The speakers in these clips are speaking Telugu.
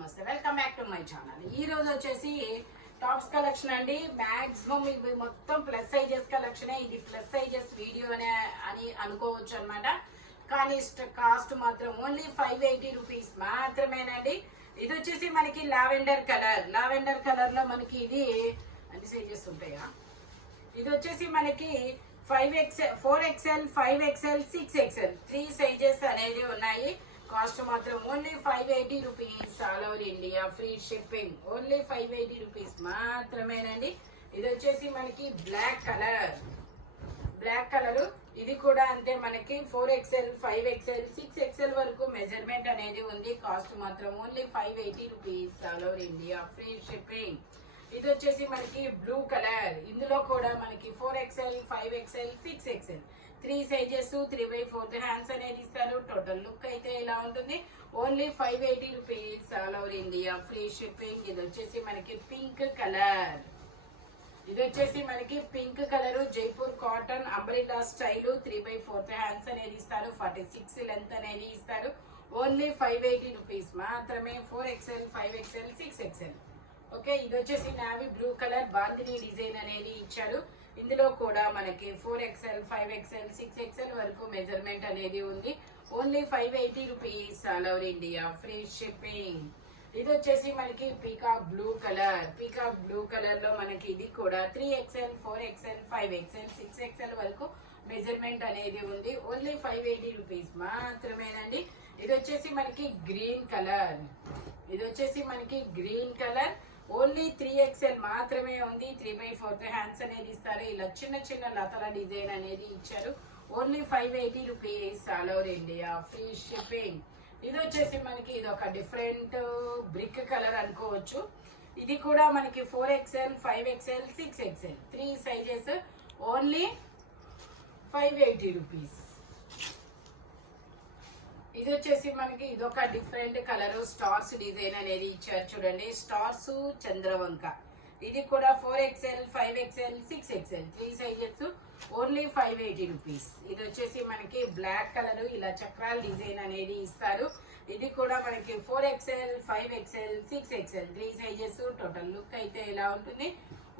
నమస్తే, welcome back to my channel. ఈ రోజు వచ్చేసి టాప్స్ కలెక్షన్ అండి. మాక్సిమం ఇవి మొత్తం ప్లస్ సైజెస్ కలెక్షన్. ఇది ప్లస్ సైజెస్ వీడియో అని అనుకోవచ్చు అనమాట. కానీ కాస్ట్ మాత్రం ఓన్లీ 580 రూపీస్ మాత్రమేనండి. ఇది వచ్చేసి మనకి లావెండర్ కలర్ లో మనకి ఇది అన్ని సైజెస్ ఉంటాయా. ఇది వచ్చేసి మనకి 5XL 4XL 5XL 6XL 3 sizes అనేది ఉన్నాయి. కాస్ట్ మాత్రం only 580 rupees. All over India free shipping. Only 580 rupees మాత్రమేనండి. ఇది వచ్చేసి మనకి బ్లాక్ కలర్. ఇది కూడా అంతే, మనకి 4XL 5XL 6XL వరకు మెజర్మెంట్ అనేది ఉంది. కాస్ట్ మాత్రం only 580 rupees. All over India free shipping. ఇది వచ్చేసి మనకి బ్లూ కలర్. ఇందులో కూడా మనకి 4XL 5XL 6XL 3 sizes 3/4 hands అనేది ఇస్తారు. టోటల్ లుక్ అయితే ఇలా ఉంటుంది. Only 580 rupees. All over India free shipping. ఇది వచ్చేసి మనకి pink colour. Jaipur cotton umbrella style 3/4 hands అనేది ఇస్తారు. 46 లెంత్ అనేది ఇస్తారు. ఓన్లీ 580 రూపీస్ మాత్రమే. 4XL 5XL 6XL. ఓకే, ఇది వచ్చేసి navy blue colour bandhani design అనేది ఇచ్చారు. ఇందులో కూడా మనకి 4XL 5XL 6XL వరకు మెజర్మెంట్ అనేది ఉంది. Only 580 rupees. All over India free shipping. ఇది వచ్చేసి మనకి పీకాక్ బ్లూ కలర్ లో మనకి ఇది కూడా 3XL 4XL 5XL 6XL వరకు మెజర్మెంట్ అనేది ఉంది. ఓన్లీ 580 రూపీస్ మాత్రమేనండి. ఇది వచ్చేసి మనకి గ్రీన్ కలర్. ఓన్లీ 3XL మాత్రమే ఉంది. 3/4 హ్యాండ్స్ అనేది ఇస్తారు. ఇలా చిన్న లతల డిజైన్ అనేది ఇచ్చారు. Only 580 rupees. All over India free shipping. ఇది వచ్చేసి మనకి ఇది ఒక డిఫరెంట్ బ్రిక్ కలర్ అనుకోవచ్చు. ఇది కూడా మనకి 4XL 5XL 6XL 3 sizes. Only 580 rupees. ఇది వచ్చేసి మనకి ఇదొక డిఫరెంట్ కలర్ స్టార్స్ డిజైన్ అనేది ఇచ్చారు. చూడండి, స్టార్స్ చంద్రవంక. ఇది కూడా 4XL 5XL 6XL 3 sizes. Only 580 rupees. ఇది వచ్చేసి మనకి బ్లాక్ కలర్, ఇలా చక్రాల డిజైన్ అనేది ఇస్తారు. ఇది కూడా మనకి 4XL 5XL 6XL 3 sizes. Total look అయితే ఇలా ఉంటుంది.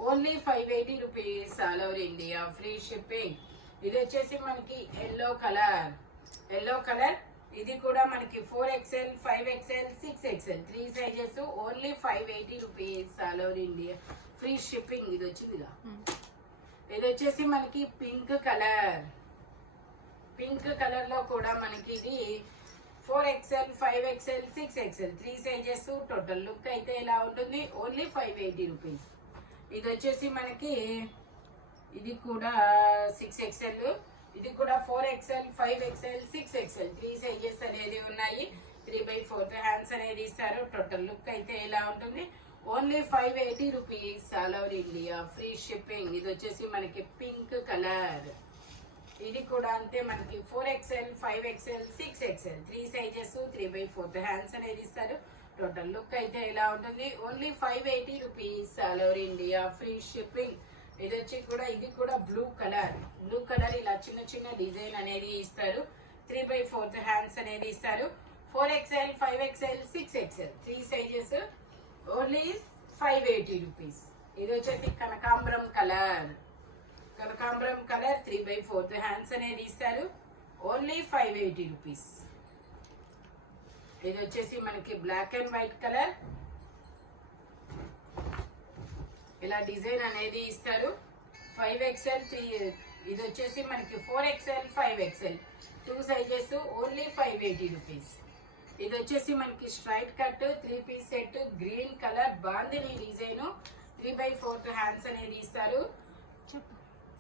Only 580 rupees. All over India free shipping. ఇది వచ్చేసి మనకి ఎల్లో కలర్. ఇది కూడా మనకి 4XL 5XL 6XL 3 sizes. Only 580 rupees. All over India free shipping. ఇది వచ్చిందిగా. ఇది వచ్చేసి మనకి పింక్ కలర్ లో కూడా మనకి ఇది 4XL 5XL 6XL 3 sizes. Total look అయితే ఇలా ఉంటుంది. Only 580 rupees. ఇది వచ్చేసి మనకి ఇది కూడా 6XL. ఇది కూడా 4XL 5XL 6XL 3 సైజెస్ అనేది ఉన్నాయి. 3/4 హ్యాండ్స్ అనేది ఇస్తారు. టోటల్ లుక్ అయితే ఇలా ఉంటుంది. Only 580 rupees. All over India free shipping. ఇది వచ్చేసి మనకి పింక్ కలర్. ఇది కూడా అంతే, మనకి 4XL 5XL 6XL 3 sizes. 3/4 hands అనేది ఇస్తారు. టోటల్ లుక్ అయితే ఇలా ఉంటుంది. Only 580 rupees. All over India free shipping. ఇది కూడా బ్లూ కలర్ ఇలా చిన్న డిజైన్ అనేది ఇస్తారు. 3/4 హ్యాండ్స్ అనేది ఇస్తారు. 4XL 5XL 6XL 3 sizes. Only 580 rupees. ఇది వచ్చేసి కనకాంబరం కలర్ 3/4 హ్యాండ్స్ అనేది ఇస్తారు. Only 580 rupees. ఇది వచ్చేసి మనకి బ్లాక్ అండ్ వైట్ కలర్, ఇలా డిజైన్ అనేది ఇస్తారు. 5XL 3. ఇది వచ్చేసి మనకి 4XL 5XL 2 sizes. Only 580 rupees. ఇది వచ్చేసి మనకి straight cut 3 piece set green colour bandhani design. 3/4 hands అనేది ఇస్తారు.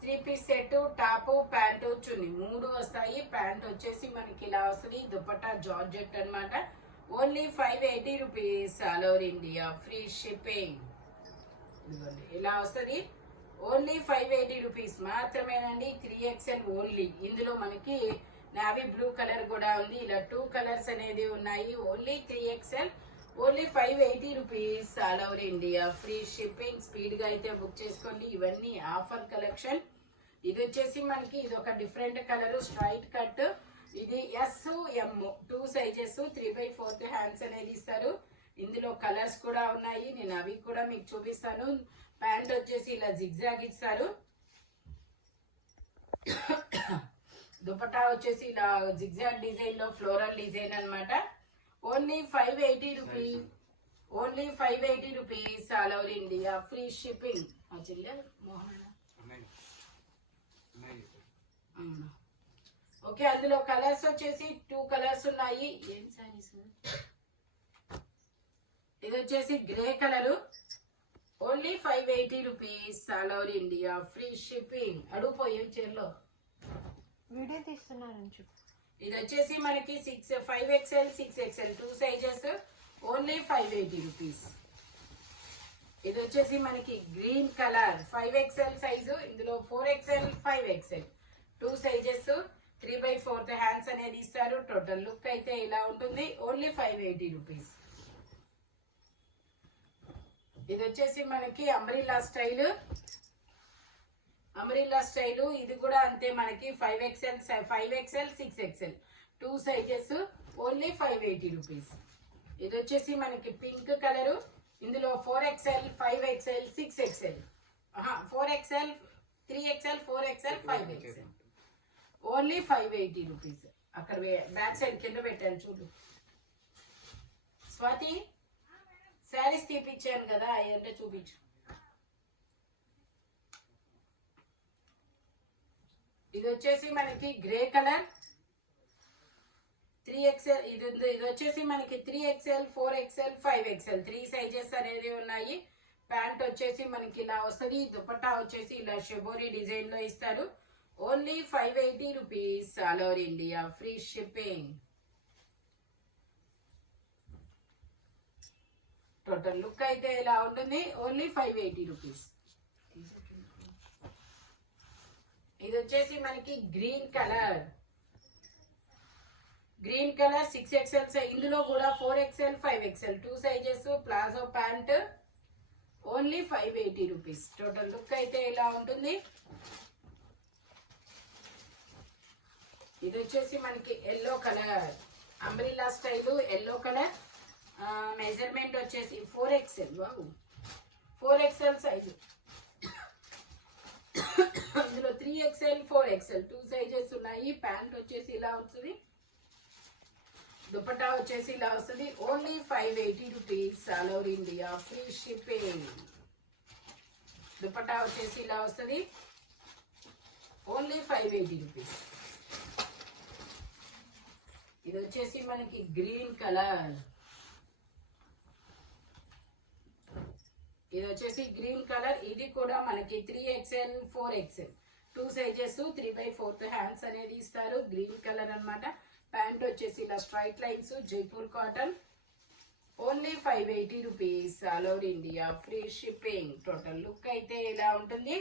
3 piece set top pant chunni 3 వస్తాయి. ప్యాంట్ వచ్చేసి మనకి ఇలా వస్తుంది. దుపట్టా జార్జెట్ అన్నమాట. Only 580 rupees. All over India free shipping. ఇలా వస్తుంది. ఓన్లీ 580 రూపీస్ మాత్రమేనండి. 3XL only. ఇందులో మనకి నావీ బ్లూ కలర్ కూడా ఉంది. ఇలా 2 కలర్స్ అనేది ఉన్నాయి. Only 3XL. Only 580 rupees. All over India free shipping. Speed గా అయితే బుక్ చేసుకోండి. ఇవన్నీ ఆఫర్ కలెక్షన్. ఇది వచ్చేసి మనకి ఇది ఒక డిఫరెంట్ కలర్ స్ట్రైట్ కట్. ఇది S M 2 సైజెస్. 3/4 హ్యాండ్స్ అనేది ఇస్తారు. ఇందులో కలర్స్ కూడా ఉన్నాయి, నేను అవి కూడా మీకు చూపిస్తాను. ప్యాంట్ వచ్చేసి ఇలా జిగ్జాగ్ ఇస్తారు, దుపట్టా వచ్చేసి ఇలా జిగ్జాగ్ డిజైన్ లో ఫ్లోరల్ డిజైన్ అన్నమాట. Only 580 rupees, only 580 rupees all over India, free shipping. Okay, అందులో కలర్స్ వచ్చేసి 2 కలర్స్ ఉన్నాయి. ఏం సారీస్? ఇది వచ్చేసి grey colour, only 580 rupees all over India, free shipping. అడుగుపోయి చీరలో వీడియో తీస్తున్నారని చెప్పు. ఇది వచ్చేసి మనకి 5XL 6XL 2 sizes, only 580 rupees. ఇది వచ్చేసి మనకి గ్రీన్ కలర్ 5XL సైజు, ఇందులో 4XL 5XL 2 సైజెస్, 3/4 హ్యాండ్స్ అనేది ఇస్తారు. టోటల్ లుక్ అయితే ఇలా ఉంటుంది, ఓన్లీ 580 రూపీస్. ఇది వచ్చేసి మనకి అంబ్రిల్లా స్టైల్, అంబ్రిల్లా స్టైలు, ఇది కూడా అంతే మనకి 5XL 6XL 2 sizes, only 580 rupees. ఇది వచ్చేసి మనకి పింక్ కలరు, ఇందులో 4XL 5XL 6XL 4XL 3XL 4XL 5XL, only 580 rupees. అక్కడ బ్యాక్ సైడ్ కింద పెట్టాను చూడు స్వాతి, శారీస్ తీపిచ్చాను కదా అంటే చూపించు. ఇది వచ్చేసి మనకి గ్రే కలర్ 3XL, ఇది వచ్చేసి మనకి 3XL 4XL 5XL 3 సైజెస్ అనేది ఉన్నాయి. ప్యాంట్ వచ్చేసి మనకి ఇలా వస్తుంది, దుపట్టా వచ్చేసి ఇలా షెబోరీ డిజైన్ లో ఇస్తారు. Only 580 rupees all over India, free shipping. Total look అయితే ఇలా ఉంటుంది, ఓన్లీ 580 రూపీస్. ఇది వచ్చేసి మనకి green colour, green colour 6XL, ఇందులో కూడా 4XL 5XL 2 sizes, palazzo pant, only 580 rupees. Total look అయితే ఇలా ఉంటుంది. ఇది వచ్చేసి మనకి yellow colour, umbrella style yellow colour, measurement వచ్చేసి 4XL, 4XL సైజు, ఇందులో 3XL 4XL 2 సైజెస్ ఉన్నాయి. ప్యాంట్ వచ్చేసి ఇలా వస్తుంది, దుపట్టా వచ్చేసి ఇలా వస్తుంది, only 580 rupees all over India, free shipping. Dupatta వచ్చేసి ఇలా వస్తుంది, ఓన్లీ 580 రూపీస్. ఇది వచ్చేసి మనకి గ్రీన్ కలర్, ఇది వచ్చేసి గ్రీన్ కలర్, ఇది కూడా మనకి 3XL 4XL 2 సైజెస్, 3/4 హ్యాండ్స్ అనేది ఇస్తారు. గ్రీన్ కలర్ అన్నమాట. ప్యాంట్ వచ్చేసి ఇలా straight lines, Jaipur cotton, only 580 rupees all over India, free shipping. Total look అయితే ఇలా ఉంటుంది,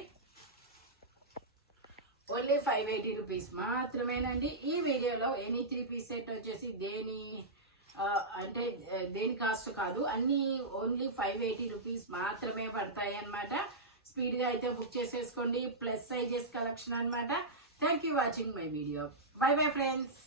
ఓన్లీ 580 రూపీస్ మాత్రమేనండి. ఈ వీడియోలో ఎనీ 3 పీస్ సెట్ వచ్చేసి అంటే దేని కాస్ట్ కాదు, అన్ని ఓన్లీ 580 రూపీస్ మాత్రమే పడతాయి అన్నమాట. స్పీడ్గా అయితే బుక్ చేసేసుకోండి. ప్లస్ సైజెస్ కలెక్షన్ అన్నమాట. Thank you watching my video. By bye friends.